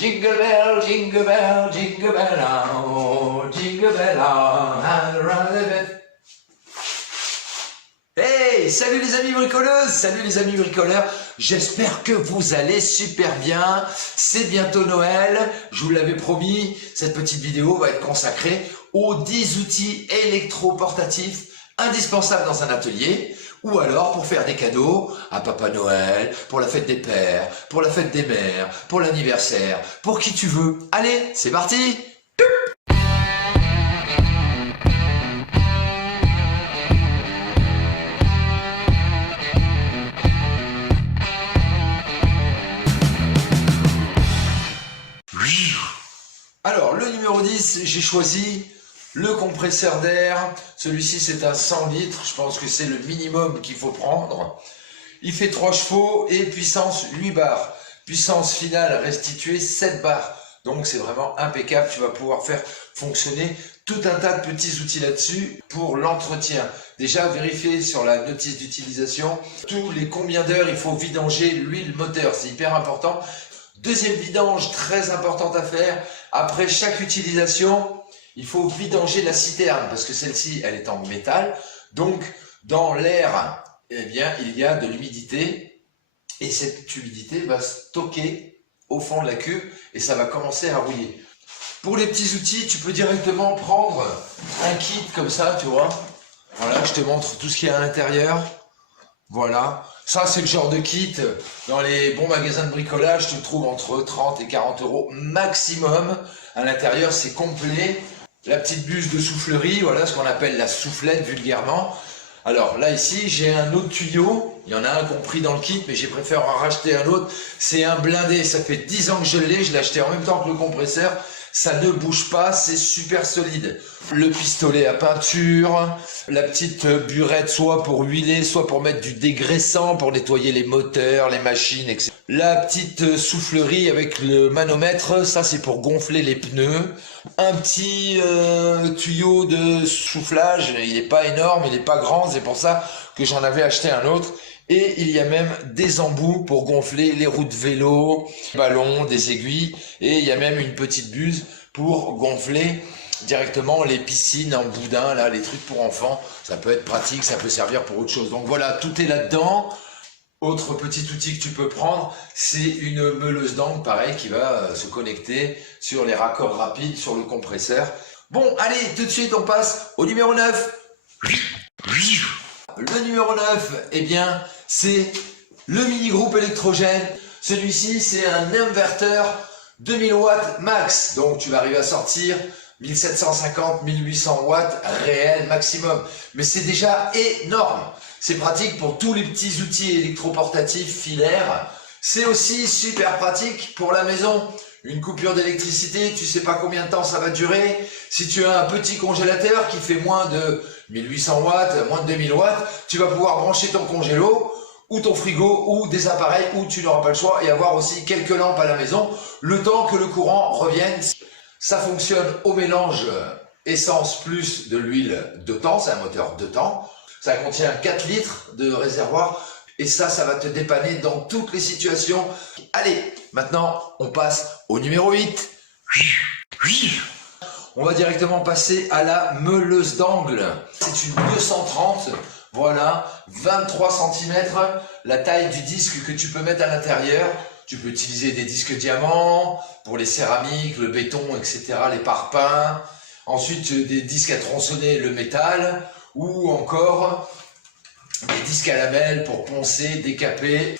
jingle bell, oh, jingle bell, Hey, salut les amis bricoleuses, salut les amis bricoleurs, j'espère que vous allez super bien, c'est bientôt Noël, je vous l'avais promis, cette petite vidéo va être consacrée aux 10 outils électroportatifs indispensables dans un atelier, ou alors pour faire des cadeaux à Papa Noël, pour la fête des pères, pour la fête des mères, pour l'anniversaire, pour qui tu veux. Allez, c'est parti! Alors, le numéro 10, j'ai choisi le compresseur d'air. Celui-ci, c'est un 100 litres. Je pense que c'est le minimum qu'il faut prendre. Il fait 3 chevaux et puissance 8 bars. Puissance finale restituée 7 bars. Donc, c'est vraiment impeccable. Tu vas pouvoir faire fonctionner tout un tas de petits outils là-dessus pour l'entretien. Déjà, vérifiez sur la notice d'utilisation tous les combien d'heures il faut vidanger l'huile moteur. C'est hyper important. Deuxième vidange très importante à faire, après chaque utilisation, il faut vidanger la citerne parce que celle-ci, elle est en métal. Donc, dans l'air, eh bien, il y a de l'humidité et cette humidité va stocker au fond de la cuve et ça va commencer à rouiller. Pour les petits outils, tu peux directement prendre un kit comme ça, tu vois. Voilà, je te montre tout ce qu'il y a à l'intérieur. Voilà, ça c'est le genre de kit, dans les bons magasins de bricolage, tu le trouves entre 30 et 40 euros maximum. À l'intérieur c'est complet, la petite buse de soufflerie, voilà ce qu'on appelle la soufflette vulgairement. Alors là ici j'ai un autre tuyau, il y en a un compris dans le kit mais j'ai préféré en racheter un autre. C'est un blindé, ça fait 10 ans que je l'ai acheté en même temps que le compresseur. Ça ne bouge pas, c'est super solide. Le pistolet à peinture, la petite burette soit pour huiler, soit pour mettre du dégraissant, pour nettoyer les moteurs, les machines, etc. La petite soufflerie avec le manomètre, ça c'est pour gonfler les pneus. Un petit tuyau de soufflage, il n'est pas énorme, il n'est pas grand, c'est pour ça que j'en avais acheté un autre. Et il y a même des embouts pour gonfler les roues de vélo, des ballons, des aiguilles. Et il y a même une petite buse pour gonfler directement les piscines en boudin, là, les trucs pour enfants. Ça peut être pratique, ça peut servir pour autre chose. Donc voilà, tout est là-dedans. Autre petit outil que tu peux prendre, c'est une meuleuse d'angle, pareil, qui va se connecter sur les raccords rapides, sur le compresseur. Bon, allez, tout de suite, on passe au numéro 9. Le numéro 9, eh bien, c'est le mini-groupe électrogène. Celui-ci, c'est un inverteur 2000 watts max. Donc, tu vas arriver à sortir 1750, 1800 watts réel maximum. Mais c'est déjà énorme. C'est pratique pour tous les petits outils électroportatifs filaires. C'est aussi super pratique pour la maison. Une coupure d'électricité, tu sais pas combien de temps ça va durer. Si tu as un petit congélateur qui fait moins de 1800 watts, moins de 2000 watts, tu vas pouvoir brancher ton congélo ou ton frigo ou des appareils où tu n'auras pas le choix et avoir aussi quelques lampes à la maison le temps que le courant revienne. Ça fonctionne au mélange essence plus de l'huile de temps, c'est un moteur de temps. Ça contient 4 litres de réservoir. Et ça va te dépanner dans toutes les situations. Allez, maintenant, on passe au numéro 8. On va directement passer à la meuleuse d'angle. C'est une 230, voilà, 23 cm, la taille du disque que tu peux mettre à l'intérieur. Tu peux utiliser des disques diamants pour les céramiques, le béton, etc., les parpaings. Ensuite, des disques à tronçonner le métal ou encore des disques à lamelles pour poncer, décaper.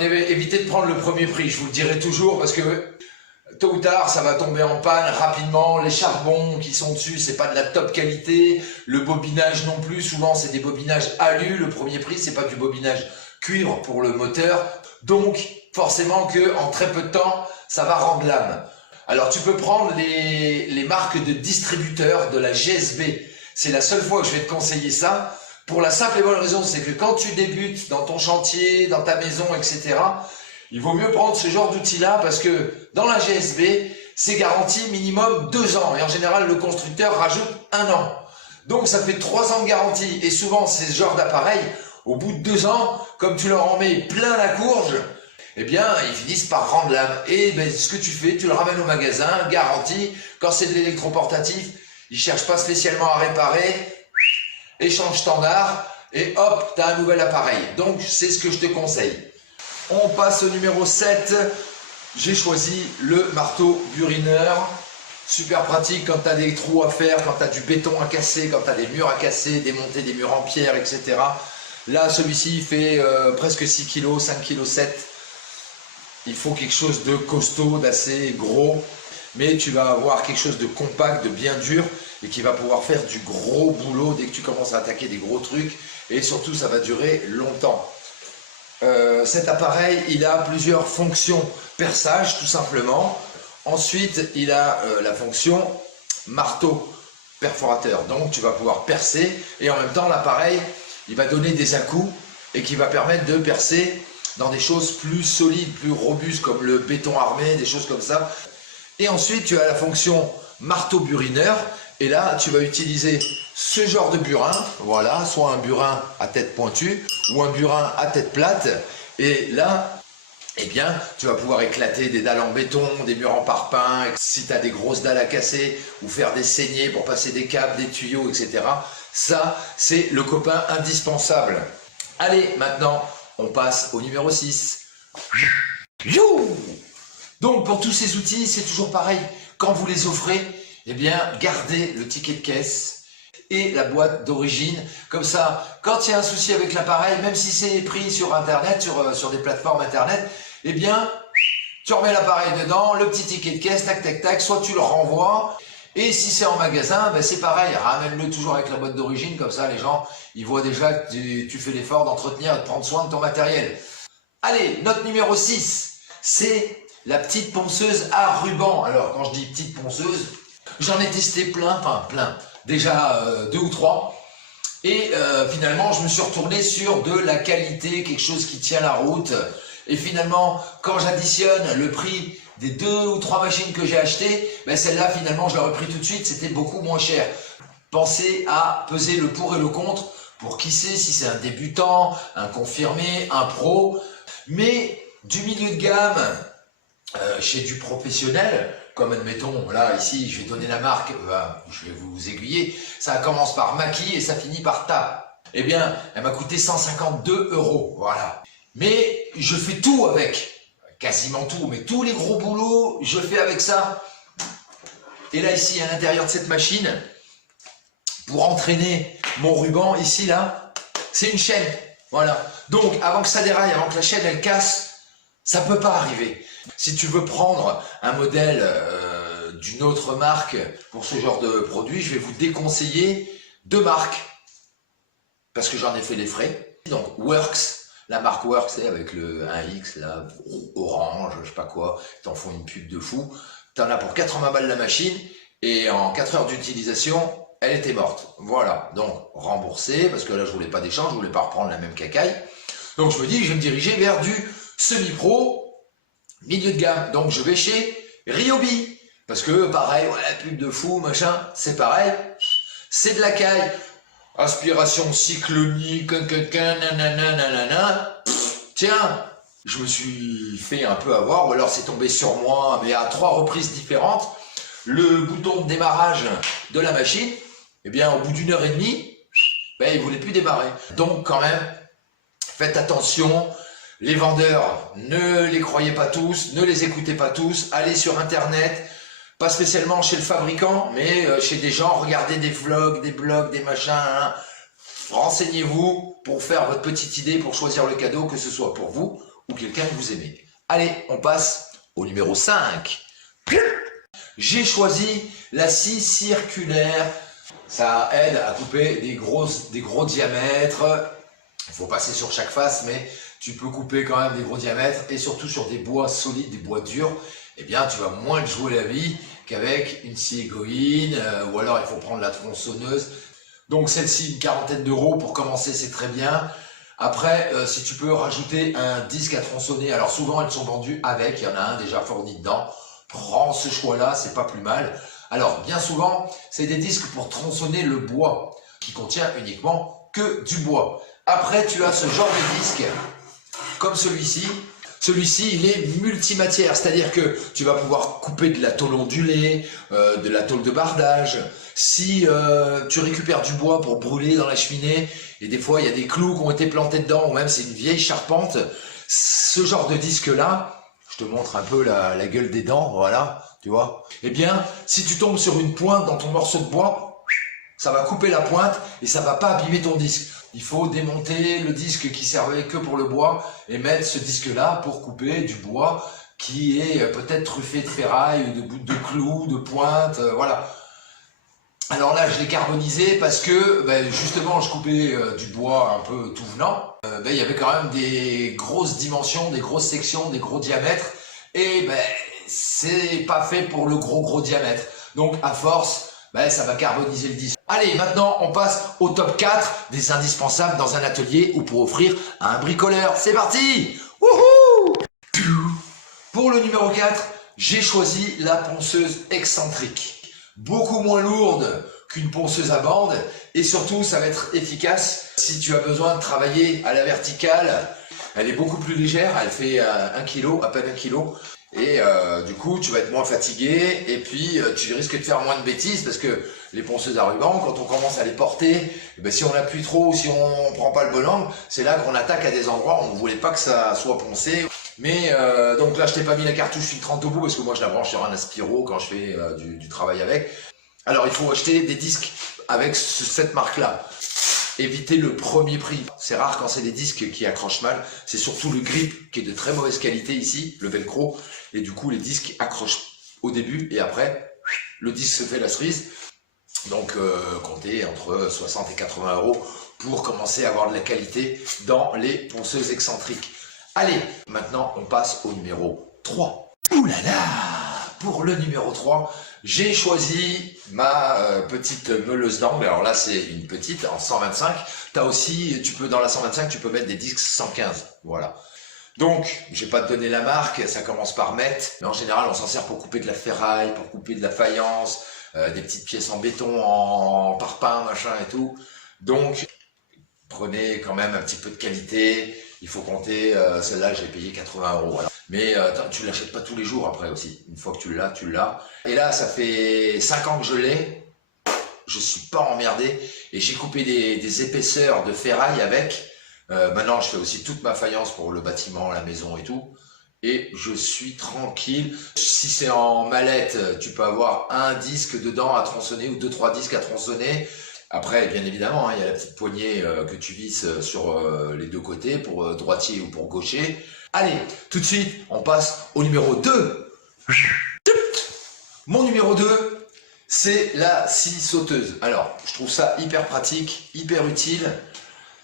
Évitez de prendre le premier prix, je vous le dirai toujours parce que tôt ou tard ça va tomber en panne rapidement. Les charbons qui sont dessus, c'est pas de la top qualité. Le bobinage non plus, souvent c'est des bobinages alu. Le premier prix, c'est pas du bobinage cuivre pour le moteur. Donc forcément que en très peu de temps, ça va rendre l'âme. Alors tu peux prendre les marques de distributeurs de la GSB. C'est la seule fois que je vais te conseiller ça. Pour la simple et bonne raison, c'est que quand tu débutes dans ton chantier, dans ta maison, etc., il vaut mieux prendre ce genre d'outil-là parce que dans la GSB, c'est garanti minimum 2 ans. Et en général, le constructeur rajoute 1 an. Donc ça fait 3 ans de garantie. Et souvent, c'est ce genre d'appareil, au bout de 2 ans, comme tu leur en mets plein la courge, eh bien, ils finissent par rendre l'âme. Et ben, ce que tu fais, tu le ramènes au magasin, garanti, quand c'est de l'électroportatif, ils ne cherchent pas spécialement à réparer, échange standard, et hop, tu as un nouvel appareil. Donc, c'est ce que je te conseille. On passe au numéro 7. J'ai choisi le marteau burineur. Super pratique quand tu as des trous à faire, quand tu as du béton à casser, quand tu as des murs à casser, démonter des murs en pierre, etc. Là, celui-ci fait presque 6 kg, 5 kg 7. Il faut quelque chose de costaud, d'assez gros. Mais tu vas avoir quelque chose de compact, de bien dur et qui va pouvoir faire du gros boulot dès que tu commences à attaquer des gros trucs. Et surtout, ça va durer longtemps. Cet appareil, il a plusieurs fonctions. Perçage, tout simplement. Ensuite, il a la fonction marteau perforateur. Donc, tu vas pouvoir percer et en même temps, l'appareil, il va donner des à-coups et qui va permettre de percer dans des choses plus solides, plus robustes, comme le béton armé, des choses comme ça. Et ensuite, tu as la fonction marteau burineur. Et là, tu vas utiliser ce genre de burin, voilà, soit un burin à tête pointue ou un burin à tête plate. Et là, eh bien, tu vas pouvoir éclater des dalles en béton, des murs en parpaing, si tu as des grosses dalles à casser, ou faire des saignées pour passer des câbles, des tuyaux, etc. Ça, c'est le copain indispensable. Allez, maintenant, on passe au numéro 6. Donc, pour tous ces outils, c'est toujours pareil. Quand vous les offrez, eh bien, gardez le ticket de caisse et la boîte d'origine. Comme ça, quand il y a un souci avec l'appareil, même si c'est pris sur Internet, sur des plateformes Internet, eh bien, tu remets l'appareil dedans, le petit ticket de caisse, tac, tac, tac, soit tu le renvoies. Et si c'est en magasin, ben c'est pareil, ramène-le toujours avec la boîte d'origine, comme ça les gens, ils voient déjà que tu fais l'effort d'entretenir et de prendre soin de ton matériel. Allez, notre numéro 6, c'est la petite ponceuse à ruban. Alors, quand je dis petite ponceuse, j'en ai testé plein, déjà 2 ou 3. Et finalement, je me suis retourné sur de la qualité, quelque chose qui tient la route. Et finalement, quand j'additionne le prix des 2 ou 3 machines que j'ai achetées, ben celle-là, finalement, je l'aurais pris tout de suite, c'était beaucoup moins cher. Pensez à peser le pour et le contre pour qui sait si c'est un débutant, un confirmé, un pro. Mais du milieu de gamme, chez du professionnel, comme admettons, là, ici, je vais donner la marque, je vais vous aiguiller, ça commence par Maki et ça finit par Ta. Eh bien, elle m'a coûté 152 €, voilà. Mais je fais tout avec, quasiment tout, mais tous les gros boulots, je fais avec ça. Et là, ici, à l'intérieur de cette machine, pour entraîner mon ruban, ici, là, c'est une chaîne, voilà. Donc, avant que ça déraille, avant que la chaîne, elle casse, ça peut pas arriver. Si tu veux prendre un modèle d'une autre marque pour ce genre de produit, je vais vous déconseiller 2 marques, parce que j'en ai fait les frais. Donc, Works. La marque Works, c'est avec le 1X, là, orange, je sais pas quoi, t'en font une pub de fou. T'en as pour 80 balles la machine, et en 4 heures d'utilisation, elle était morte. Voilà, donc remboursé, parce que là je voulais pas d'échange, je voulais pas reprendre la même cacaille. Donc je me dis, je vais me diriger vers du semi-pro, milieu de gamme. Donc je vais chez Ryobi, parce que pareil, ouais, la pub de fou, machin, c'est pareil, c'est de la caille. Aspiration cyclonique, nanana, tiens, je me suis fait un peu avoir, ou alors c'est tombé sur moi, mais à 3 reprises différentes, le bouton de démarrage de la machine, eh bien au bout d'1 heure et demie, ben, il ne voulait plus démarrer. Donc quand même, faites attention, les vendeurs, ne les croyez pas tous, ne les écoutez pas tous, allez sur Internet, pas spécialement chez le fabricant, mais chez des gens, regardez des vlogs, des blogs, des machins, hein. Renseignez-vous pour faire votre petite idée, pour choisir le cadeau, que ce soit pour vous ou quelqu'un que vous aimez. Allez, on passe au numéro 5. J'ai choisi la scie circulaire. Ça aide à couper des gros diamètres. Il faut passer sur chaque face, mais tu peux couper quand même des gros diamètres, et surtout sur des bois solides, des bois durs. Eh bien, tu vas moins te jouer la vie qu'avec une scie égoïne, ou alors il faut prendre la tronçonneuse. Donc celle-ci, une 40aine d'euros pour commencer, c'est très bien. Après, si tu peux rajouter un disque à tronçonner, alors souvent elles sont vendues avec, il y en a un déjà fourni dedans. Prends ce choix-là, c'est pas plus mal. Alors, bien souvent, c'est des disques pour tronçonner le bois, qui contient uniquement que du bois. Après, tu as ce genre de disque, comme celui-ci. Celui-ci, il est multimatière, c'est-à-dire que tu vas pouvoir couper de la tôle ondulée, de la tôle de bardage. Si tu récupères du bois pour brûler dans la cheminée, et des fois il y a des clous qui ont été plantés dedans, ou même c'est une vieille charpente, ce genre de disque-là, je te montre un peu la gueule des dents, voilà, tu vois. Eh bien, si tu tombes sur une pointe dans ton morceau de bois, ça va couper la pointe et ça va pas abîmer ton disque. Il faut démonter le disque qui servait que pour le bois et mettre ce disque-là pour couper du bois qui est peut-être truffé de ferraille, de bouts de clous, de pointes, voilà. Alors là, je l'ai carbonisé parce que justement, je coupais du bois un peu tout venant. Il y avait quand même des grosses dimensions, des grosses sections, des gros diamètres. Et c'est pas fait pour le gros diamètre. Donc à force, ça va carboniser le disque. Allez, maintenant on passe au top 4 des indispensables dans un atelier ou pour offrir à un bricoleur. C'est parti! Wouhou! Pour le numéro 4, j'ai choisi la ponceuse excentrique. Beaucoup moins lourde qu'une ponceuse à bande et surtout ça va être efficace si tu as besoin de travailler à la verticale. Elle est beaucoup plus légère, elle fait 1 kg, à peine 1 kg. Et du coup, tu vas être moins fatigué et puis tu risques de faire moins de bêtises parce que les ponceuses à ruban, quand on commence à les porter, si on appuie trop ou si on prend pas le bon angle, c'est là qu'on attaque à des endroits où on ne voulait pas que ça soit poncé. Mais donc là, je t'ai pas mis la cartouche filtrante au bout parce que moi, je la branche sur un aspiro quand je fais du travail avec. Alors, il faut acheter des disques avec cette marque-là. Évitez le premier prix. C'est rare quand c'est des disques qui accrochent mal. C'est surtout le grip qui est de très mauvaise qualité ici, le velcro. Et du coup, les disques accrochent au début et après, le disque se fait la cerise. Donc, comptez entre 60 et 80 € pour commencer à avoir de la qualité dans les ponceuses excentriques. Allez, maintenant, on passe au numéro 3. Ouh là là! Pour le numéro 3, j'ai choisi ma petite meuleuse d'angle. Alors là, c'est une petite en 125. T'as aussi, dans la 125, tu peux mettre des disques 115. Voilà. Donc, je vais pas te donner la marque, ça commence par mètre. Mais en général, on s'en sert pour couper de la ferraille, pour couper de la faïence, des petites pièces en béton, en parpaing, machin et tout. Donc, prenez quand même un petit peu de qualité. Il faut compter, celle-là, j'ai payé 80 €. Voilà. Mais tu l'achètes pas tous les jours après aussi. Une fois que tu l'as, tu l'as. Et là, ça fait 5 ans que je l'ai. Je suis pas emmerdé. Et j'ai coupé des épaisseurs de ferraille avec. Maintenant, je fais aussi toute ma faïence pour le bâtiment, la maison et tout. Et je suis tranquille. Si c'est en mallette, tu peux avoir un disque dedans à tronçonner ou 2-3 disques à tronçonner. Après, bien évidemment, il y a la petite poignée que tu visses sur les deux côtés pour droitier ou pour gaucher. Allez, tout de suite, on passe au numéro 2. Mon numéro 2, c'est la scie sauteuse. Alors, je trouve ça hyper pratique, hyper utile.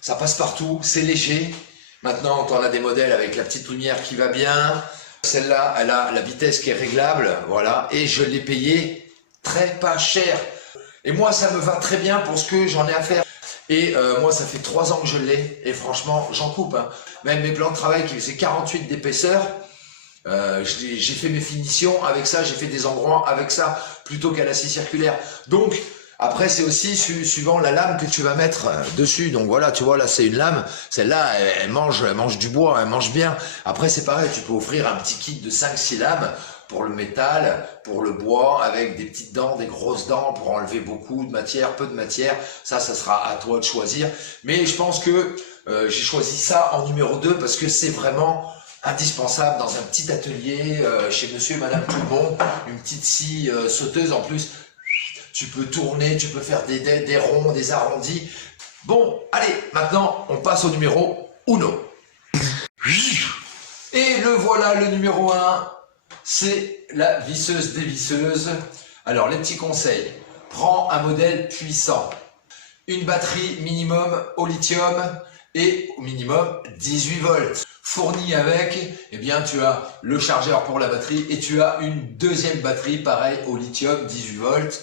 Ça passe partout, c'est léger. Maintenant, on a des modèles avec la petite lumière qui va bien. Celle-là, elle a la vitesse qui est réglable, voilà. Et je l'ai payée très pas cher. Et moi, ça me va très bien pour ce que j'en ai à faire. Et moi, ça fait 3 ans que je l'ai. Et franchement, j'en coupe. Hein. Même mes plans de travail qui faisaient 48 d'épaisseur, j'ai fait mes finitions avec ça. J'ai fait des endroits avec ça, plutôt qu'à la scie circulaire. Donc, après, c'est aussi suivant la lame que tu vas mettre dessus. Donc voilà, tu vois, là, c'est une lame. Celle-là, elle mange du bois, elle mange bien. Après, c'est pareil, tu peux offrir un petit kit de 5-6 lames pour le métal, pour le bois, avec des petites dents, des grosses dents, pour enlever beaucoup de matière, peu de matière. Ça sera à toi de choisir. Mais je pense que j'ai choisi ça en numéro 2 parce que c'est vraiment indispensable dans un petit atelier chez monsieur et madame tout le monde. Une petite scie sauteuse en plus. Tu peux tourner, tu peux faire des ronds, des arrondis. Bon, allez, maintenant, on passe au numéro 1. Et le voilà, le numéro 1. C'est la visseuse dévisseuse. Alors, les petits conseils. Prends un modèle puissant. Une batterie minimum au lithium et au minimum 18 volts. Fourni avec, eh bien, tu as le chargeur pour la batterie et tu as une deuxième batterie, pareil, au lithium, 18 volts.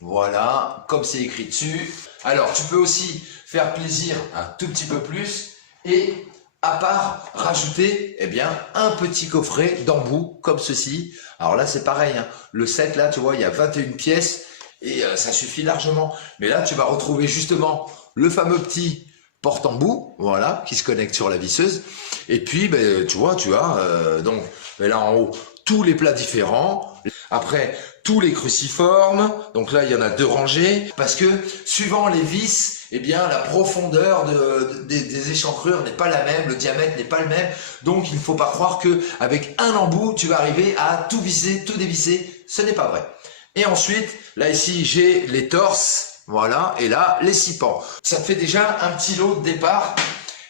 Voilà, comme c'est écrit dessus. Alors, tu peux aussi faire plaisir un tout petit peu plus et à part rajouter un petit coffret d'embout comme ceci. Alors là, c'est pareil. Hein. Le set, là, tu vois, il y a 21 pièces et ça suffit largement. Mais là, tu vas retrouver justement le fameux petit porte-embout, voilà, qui se connecte sur la visseuse. Et puis, ben, tu vois, tu as donc ben là en haut tous les plats différents. Après, tous les cruciformes. Donc là, il y en a 2 rangées. Parce que suivant les vis, eh bien, la profondeur des échancrures n'est pas la même, le diamètre n'est pas le même. Donc, il ne faut pas croire que avec un embout, tu vas arriver à tout visser, tout dévisser. Ce n'est pas vrai. Et ensuite, là ici, j'ai les torses. Voilà, et là, les 6 pans. Ça te fait déjà un petit lot de départ.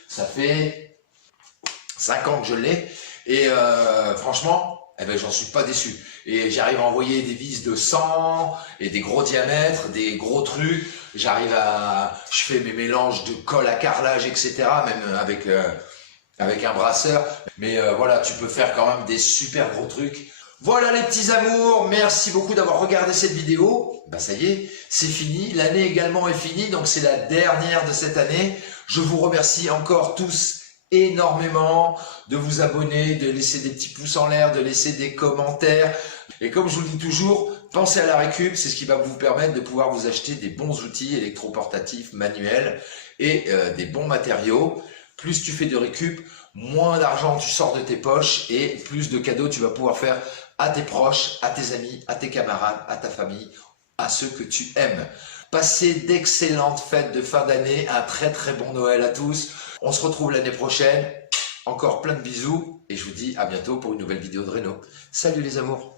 Ça fait 5 ans que je l'ai. Et franchement, eh ben, j'en suis pas déçu. Et j'arrive à envoyer des vis de 100 et des gros diamètres, des gros trucs. Je fais mes mélanges de colle à carrelage, etc. Même avec un brasseur. Mais voilà, tu peux faire quand même des super gros trucs. Voilà les petits amours, merci beaucoup d'avoir regardé cette vidéo. Ben ça y est, c'est fini. L'année également est finie, donc c'est la dernière de cette année. Je vous remercie encore tous énormément de vous abonner, de laisser des petits pouces en l'air, de laisser des commentaires. Et comme je vous le dis toujours, pensez à la récup, c'est ce qui va vous permettre de pouvoir vous acheter des bons outils électroportatifs, manuels et des bons matériaux. Plus tu fais de récup, moins d'argent tu sors de tes poches et plus de cadeaux tu vas pouvoir faire à tes proches, à tes amis, à tes camarades, à ta famille, à ceux que tu aimes. Passez d'excellentes fêtes de fin d'année, un très très bon Noël à tous. On se retrouve l'année prochaine. Encore plein de bisous et je vous dis à bientôt pour une nouvelle vidéo de Reno. Salut les amours.